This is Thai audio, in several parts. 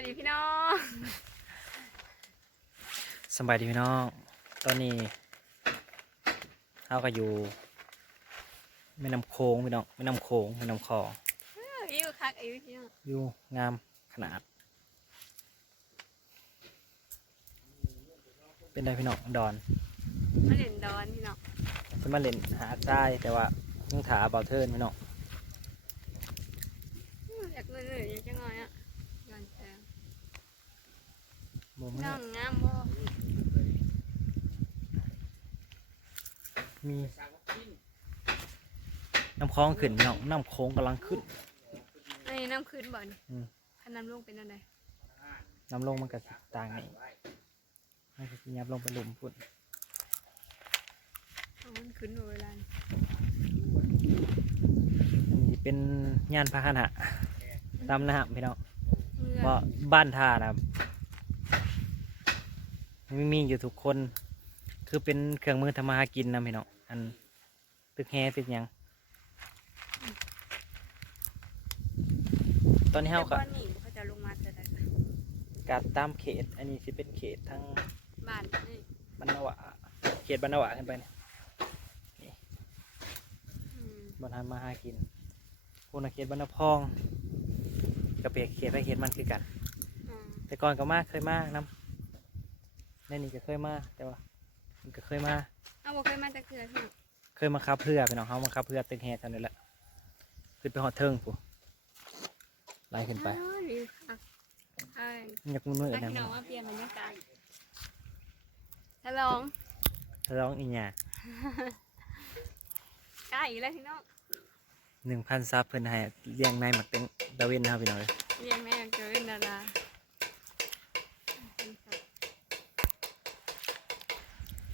วัสดีพี่น้องสบายดีพี่น้อง ตอนนี้เราก็อยู่แม่น้ำโค้งพี่น้องแม่น้ำโค้งแม่น้ำคลองอิวคักอิวพี่น้องอยู่งามขนาด เป็นได้พี่น้องดอนมาเล่นดอนพี่น้องจะมาเล่นหาทรายแต่ว่ายังถาเบาเทิร์นพี่น้องอืมอยากเลยเลยอยากจะงอยอะย้อนแสง โมพี่เมน้องงามบ่มีน้ำคลองขึ้นพี่น้องน้ำโค้งกำลังขึ้นอันนี้น้ำขึ้นบ่อนอืม คันน้ำลงเป็นอะไรน้ำลงมันก็สิต่างไงมันก็สิยับลงไปหลุมพุ่นเอามันขึ้นเวลานี้อันนี้เป็นยานพาหนะตามน้ำพี่น้องเมื่อเพราะบ้านท่านะครับไม่มีอยู่ทุกคน คือเป็นเครื่องมือทำมาหากินนะพี่น้องอันตึกแฮตึกหยัง ตอนนี้เฮาแต่ก็ก้อนหินเขาจะลงมาแต่ละการตามเขต อันนี้สิเป็นเขตทั้งบ้านนี่บรรณวะเขตบรรณวะขึ้นไปเนี่ยอืมบรรทานมาหากินพูนเขตบรรณพองกับเปียกเขตไปเขตมันคือกัน อืมแต่ก่อนก็มาเคยมานํ ในนี่ก็เคยมาแต่ว่ามันก็เคยมา เอาบ่เคยมาจากเคือพี่น้องเคยมาขับเพื่อพี่น้องเขามาขับเพื่อตึกแฮเท่านั้นแหละขึ้นไปหอดเทิงปุ๊ไล่ขึ้นไปอ๋อดีคักใช่อยากมือมือถ้านะพี่น้องว่าเปลี่ยนบรรยากาศฉลองร้องอีหยาใกล้แล้วพี่น้องหนึ่งพันซับเพิ่นให้เลี้ยงในหมักเต็งดาเวนนะครับพี่น้องเลยเรียนแม่เจอเป็นดารา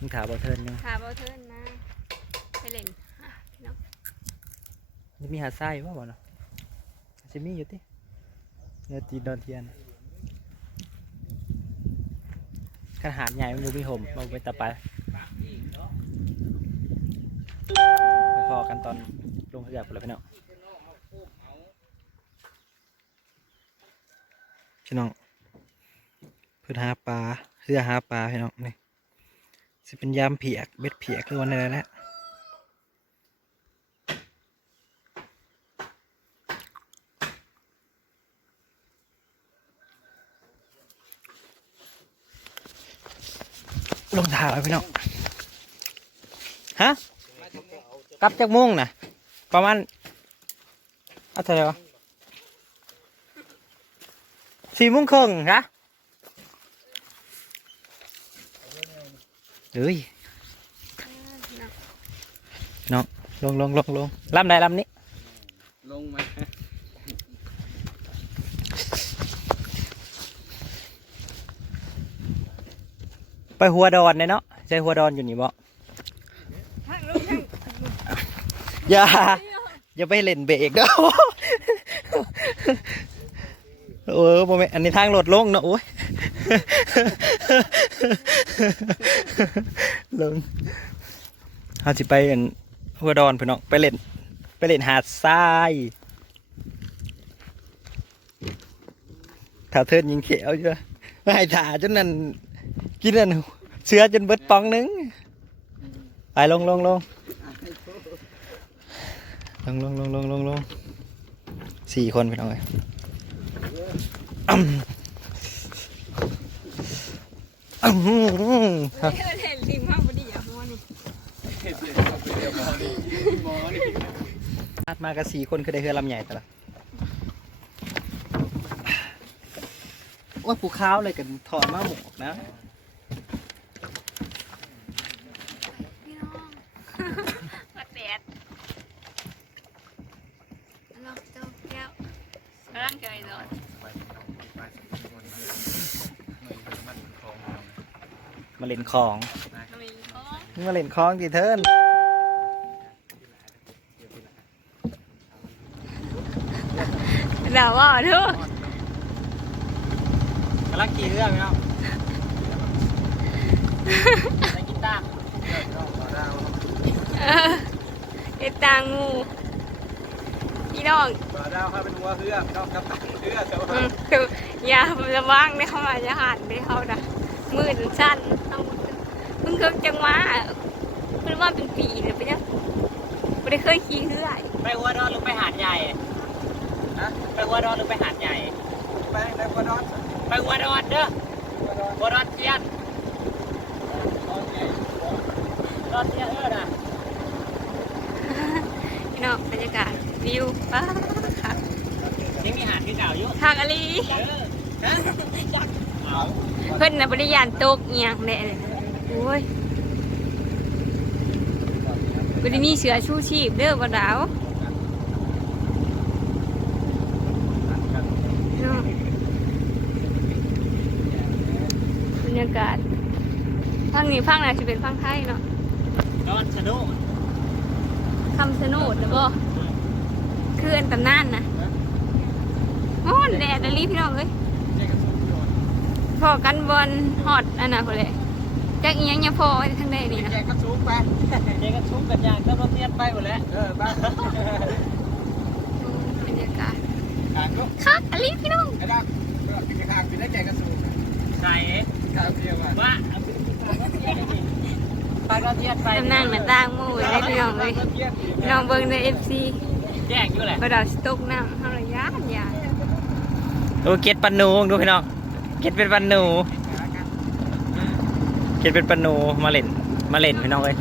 มึงถามบ่เทินยังพาเบาเทิร์นนะไปเล่นอะพี่น้องนี่มีหาดทรายว่าบ่เนาะจะมีอยู่ติเนื้อตีดอนเทียนขนาดใหญ่มันอยู่มีห่มมาไปตะไปไปพอกันตอนลงเรือไปเลยพี่น้องพี่น้องเพื่อหาปลาเรือหาปลาพี่น้องนี่ สิเป็นยามเพียกเบ็ดเพียกคือวันนี้แหละลงถ่ายไว้พี่น้องฮะกลับจากมุ่งนะประมาณอาเท่าไร่วะสี่โมงครึ่งนะ เฮ้ยพี่น้องลงลงลงลงลำใดลำนี้ ลงไหมไปหัวดอนเนี่ยเนาะใช่หัวดอนอยู่นี่บ่ทางลงทางอย่าอย่าไปเล่นเบรกเด้อเออโมเมนอันนี้ทางรถลงเนาะโอ้ย ลงเขาสิไปอันหัวดอนพี่น้องไปเล่น ไปเล่นหาดทรายถ้าเทินยิงเขียวเยอะไม่ให้ถ่าจนนั่นกินนั่นเสื้อจนเบิดปองหนึงไปลงลงลงลงลงลงลงลงลงสี่คนพี่น้องเลย อืมอืมครับเห็นลิงมากพอดีอะหัวนี่หมอนี่มากับสี่คนคือได้เฮือลำใหญ่แต่ละว่าผูข้าวเลยกันถอดมาหมกนะ พี่น้องมาแดดเราเจ้าแก้วกำลังใจเนาะ มาเล่นของมีอ๋อนี่มาเล่นของกี่เทิร์นเดี๋ยวว่าเถอะกำลังขี่เรือพี่น้องได้กินตาเออไอ้ตางูพี่น้องบ่าวดาวพาเป็นหัวเรือพี่น้องกับตันเรือแต่ว่าอืมคืออย่าระวังได้เข้ามาอย่าหันได้เข้านะ มืดสั้นเอามึงเคยจังว่าเพิ่นว่าเป็นปีเลยไปเนี่ยไม่ได้เคยขี่เรือไปหัวดอนหรือไปหาดใหญ่ฮะไปหัวดอนหรือไปหาดใหญ่ ไปในบัวดอนไปหัวดอนเด้อบัวดอนหัวดอนเทียนโอเคดอนเทียนเออนะพี่น้องบรรยากาศวิวป้าค่ะนี่มีหาดที่เก่าอยู่ทางอะไรเออฮะ เอาเพิ่นน่ะบริยานตกเอียงแน่เลยโอ้ยบริมีเสือชูชีพเด้อบ่ดาวเนาะบรรยากาศฟังนี้ฟังน่ะสิเป็นฟังไทยเนาะดอนสนุกคำสนุดหรือบ่คืออันตำนานนะโอ้แดดอะลีพี่น้องเอ้ย เจ๊กระสุนโดน พอกันบอลฮอตอันน่ะพุ่นแหละจักอีหยังยังพอไว้ทางใดนี่นะแจกกระสุนไปเจ๊ก็ชุบกันอย่างก็รถเทียนไปหมดแล้วเออบ้านบรรยากาศขางลูกคักอะลีพี่น้องไอ้ดาวเออกินข้างกินได้แจกกระสุนใส่ข้าวเดียวอะว่าไปรถเทียนไปกำนั่งหน้าต่างหมู่ได้พี่น้องเลยพี่น้องเบิ่งใน FC แจ้งอยู่แหละบ่ดาวสตกน้ำเฮาระยะยานดูเก็ดปันนูดูพี่น้อง เก็ดเป็นปันนูเก็ดเป็นปันนูมาเล่น มาเล่นพี่น้องเลย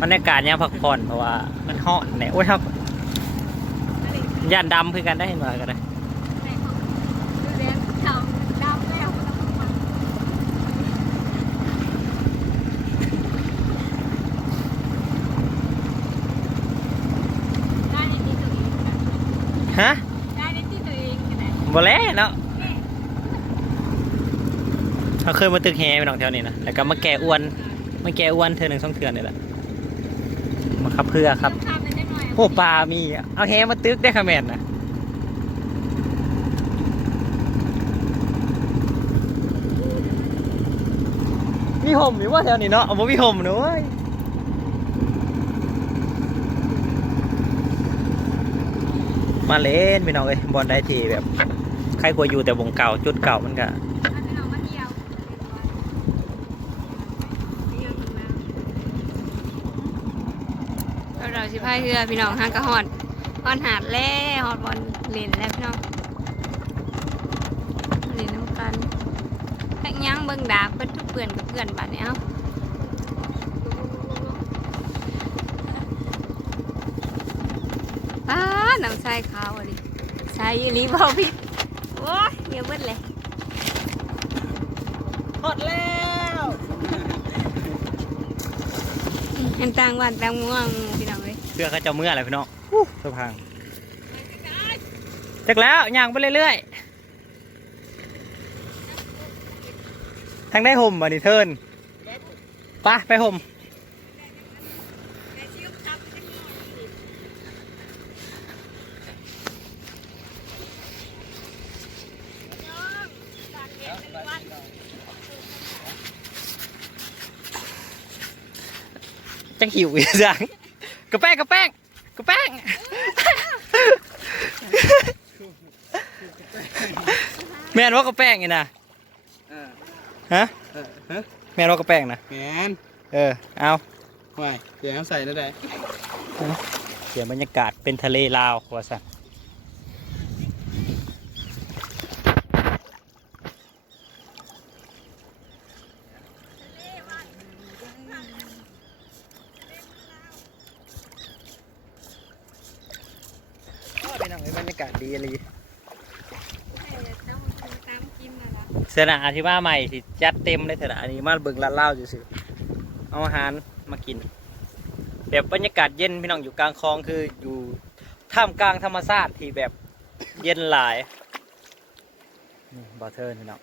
บรรยากาศยามพักผ่อนเพราะว่ามันเหาะเนี่ยโอ้ยครับย่านดำคือกันได้เห็นว่ากันเลยดูแลเขาดำแล้วได้ในที่ตัวเองนะฮะ ได้ในที่ตัวเองนะบ่แล้วเนาะ เขาเคยมาตึกแฮไปน้องแถวนี้นะแล้วก็มาแก่อ้วนมาแก่อ้วนเธอหนึ่งสองเทือนนี่แหละมาขับเพื่อครับโอ้ปลามีเอาแฮมาตึกได้ค่ะแม่นนะมีห่มอยู่ว่าแถวนี้เนาะเอาบ่มีห่มเนอะเว้ยมาเล่นพี่น้องเอ้ยบอลได้ทีแบบใครกลัวอยู่แต่วงเก่าจุดเก่ามันก็ เอาไปเอามาเที่ยวเที่ยวข้างล่างแล้วเราสิ พายเรือพี่น้องหางกระหอดฮอนหาดแล้วฮอดบอลเล่นแล้วพี่น้องเล่นน้ำกันแข่งยังเบิ่งดาบเพิ่นทุกเพื่อนกับเพื่อนบัดนี้เอ้าป้าน้ำใสขาวอะดิใส่อีหลีบ่พี่โอ้ยเดี๋ยวเบิดเลยหมดแล้วเห็นต่างวันต่างเมืองพี่ น้องเอ้ยเสื้อเขาเจะเมื่ออะไรพี่น้องอู้สะพางจักแล้วย่างไปเรื่อยๆทางได้ห่มอันนี้เทิร์นไปไปห่มจังหิวอีกจัง กระแป้งกระแป้งกระแป้งแม่นว่ากระแป้งไงนะเออฮะเออฮะแม่นว่ากระแป้งนะแมนเออเอาห่วยเดี๋ยวใส่ได้ไดเดี๋ยวบรรยากาศเป็นทะเลลาวว่าสันเป็นยังไงบรรยากาศดีอะไร ตามกินมาละ เสนาอธิบายใหม่ที่จัดเต็มเลยเถอะนะอันนี้มาเบิ่งร้านเหล้าซื่อๆเอาอาหารมากิน แบบบรรยากาศเย็นพี่น้องอยู่กลางคลองคืออยู่ท่ามกลางธรรมชาติที่แบบเย็นหลายนี่บอเทิร์นพี่น้อง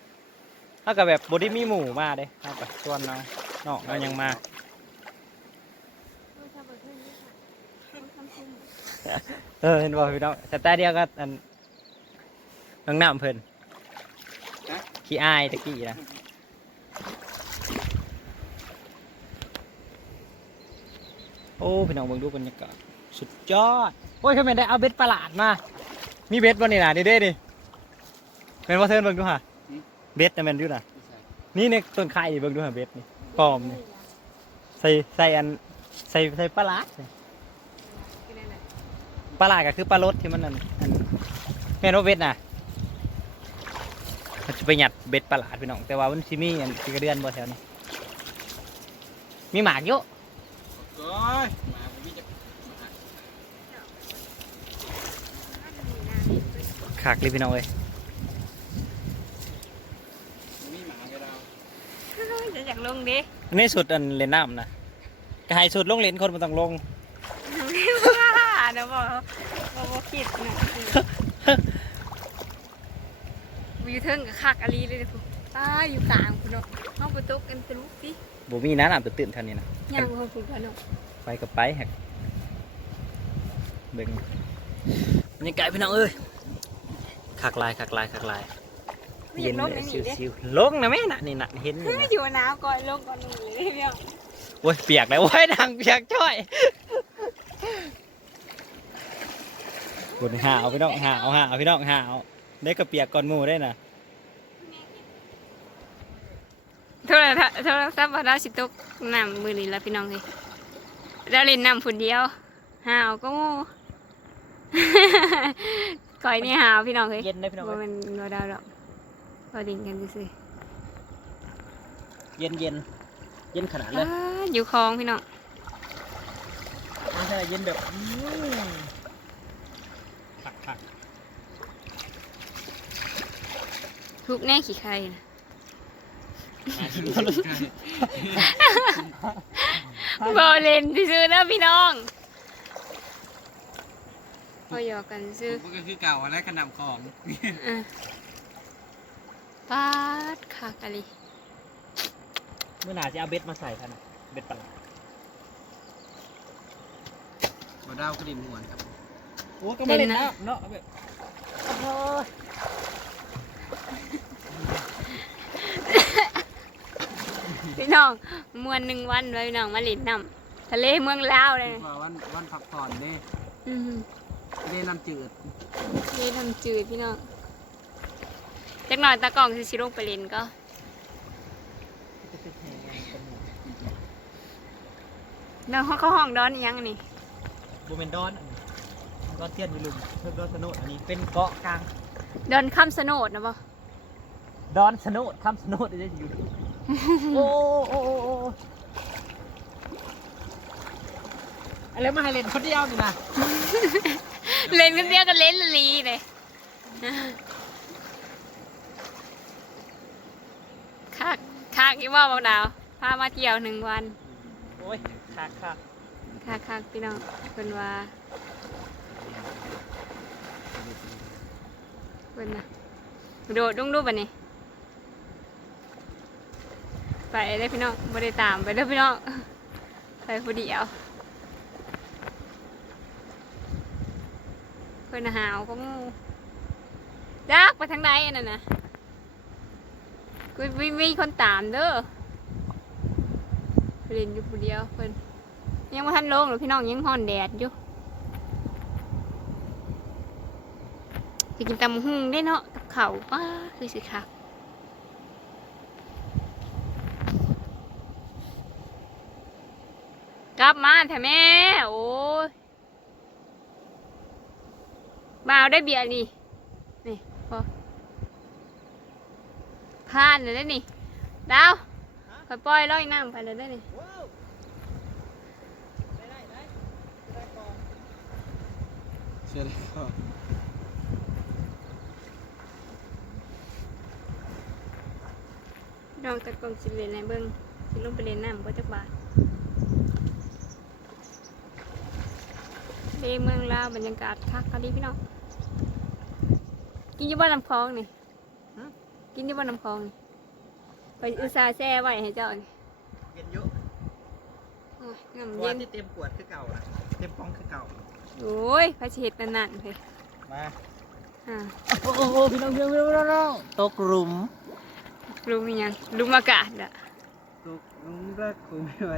ถ้ากับแบบบไดมีหมูมาเด้ถ้ากับส่วนน้องน้องเรายังมาเออเห็นบ่พี่น้องสไตล์เดียวกับอันน้องน้ำเพิ่น ขี้อายตะกี้นะโอ้พี่น้องเบิ่งดูบรรยากาศสุดยอด โอ้ยเขาไม่นได้เอาเบ็ดประหลาดมา มีเบ็ดบนนี่นะนี่เด้ดิเป็นว่าเทิร์นเบิ่งดูฮะเบ็ดแต่ะแมนอยู่นะนี่ในต้นไข่เบิ่งดูฮะเบ็ดนี่ปลอมนี่ใส่ใส่อันใส่ใส่ปลาร้าดปลาร้าดก็คือปลารสที่มันนั่นอันแมนว่าเบ็ดนะ มันจะไปหยัดเบ็ดปลาร้าดพี่น้อง แต่ว่ามันสิมีอันสีกระเดือนบ่แถวนี้มีหมากเยอะโอ้ยหมาผมมีจะขากเลยพี่น้องเลยมีหมาไปเราจะอยากลงดิอันนี้สุดอันเล่นน้ำนะกายสุดลงเล่นคนมันต้องลงไม่ว่าเดี๋ยวบอกบอกว่าคิดนะ อยู่เทิงกับคักอาลีเลยเด้อพวกป้าอยู่กลางคุณเนาะห้องประตูกันทะลุสิบ่มีน้ำน้ำตื่นๆเท่านี้นะย่างห้องคุณพะเนาะไปกับไปแฮกเบิ่งบรรยากาศพี่น้องเอ้ยขากลายขากลายขากลายไม่อยากลงในชินี่เด้วๆลงนะแม่น่ะนี่น่ะเห็นอยู่ไม่นะอยู่หนาวก่อนลงก่อนหนึ่งเลยเดียวโอ้ยเปียกแล้วโอ้ยดังเปียกจ้อยบนหาวพี่น้องหาวหาวพี่น้องหาว ได้ก็เปียกก่อนหมู่ได้น่ะโทรศัพท์โทรศัพท์ว่าเราสิตกน้ำมือนี่ละพี่น้องเลยเราเล่นน้ำฝุ่นเดียวหาวก็งูก่อยนี่หาวพี่น้องเลยเย็นได้พี่น้องว่าเอ้ยมันว่าดาวดอกเราดิ่งกันซื่อเย็นเย็นเย็นขนาดๆเลยอ่าอยู่คลองพี่น้องไม่ใช่เย็นแบบอืมผักผัก ทุกแน่ขี้ใครนะบอเล่นซื้อๆนะพี่น้องพอหยอกกันซื้อมันก็คือเก่าอะไรขนำของอะปาดคักอะไรเมื่อหนาจะเอาเบ็ดมาใส่ท่านน่ะเบ็ดปลาร้าบ่ดาวกระดิ่งหวนครับโอ้ก็ไม่เล่นนะเนาะแบบโอ้ย พี่น้องมวนหนึ่งวันไว้พี่น้องมาเลินน้ำทะเลเมืองลาวเลยว่าวันวันพักผ่อนเด้อืมเด้น้ำจืดนี่ทำจืดพี่น้องจักหน่อยตากล้องสิสิลงไปเล่นก็น้องเขาเข้าห้องดอนอีหยังนี่บูเมนดอนอันนี้ดอนเทียนอยู่ลุมเพิ่มดอนสนุดอันนี้เป็นเกาะกลางดอนข้ามสโนดนะบ่ดอนสนุดข้ามสนุดได้อยู่ดี โอ้โอ้โอ้โอ้อะไรมาให้เล่นคนเดียวนี่นะเล่นกันเดียวกันเล่นลลีเลยคักคักอีว่าเบาดาวพามาเที่ยวหนึ่งวัน โอ้ยคักคักคักคักพี่น้องเป็นว่าเป็นนะโดดดุ้งดูบันนี้ ไปเลยพี่น้องไม่ได้ตามไปเลยพี่น้องไปผู้เดียวเพิ่นน่ะหาวก็งูจักไปทางใดนนั่นนะกูมีมีคนตามเด้อไปเล่นอยู่ผู้เดียวเพิ่อนยังมาทันลงหรือพี่น้องยังห่อนแดดอยู่จะกินตำหุ่งได้เนาะกับเขาป้าคือสิค่ะ กลับมาแท้แม่ โอ้ยมาเอาได้เบียร์นี่ นี่พอผ่านเลยได้อนี่ดาวคอยปล่อยร้อยน้ำไปเลยได้อนี่ว้าวได้ได้ได้ได้ก่อนเชื่อเลยก็น้องตะกงสิเรียนในเบิ้งสิลงไปเรียนน้ำก็จักบาท เดเมืองลาวบรรยากาศคักคดีพี่น้อง กินอยี่บ้านน้ำคลองนี่กินอยี่บ้านน้ำคลองนี่ไปอุตส่าห์แช่ไว้ให้เจ้านี่เย็นเยอะโอ้ยน้ำเย็เย็นนที่เต็มขวดคือเก่านะเต็มฟองคือเก่า โอ้ยพระเห็ดนั่นๆเลยมาอ่าโอ้โหพี่น้องพี่น้องพี่น้องพี่น้องตกหลุมลุมอีหยังลุมอากาศอะตุกลุงรักกูไม่ไหว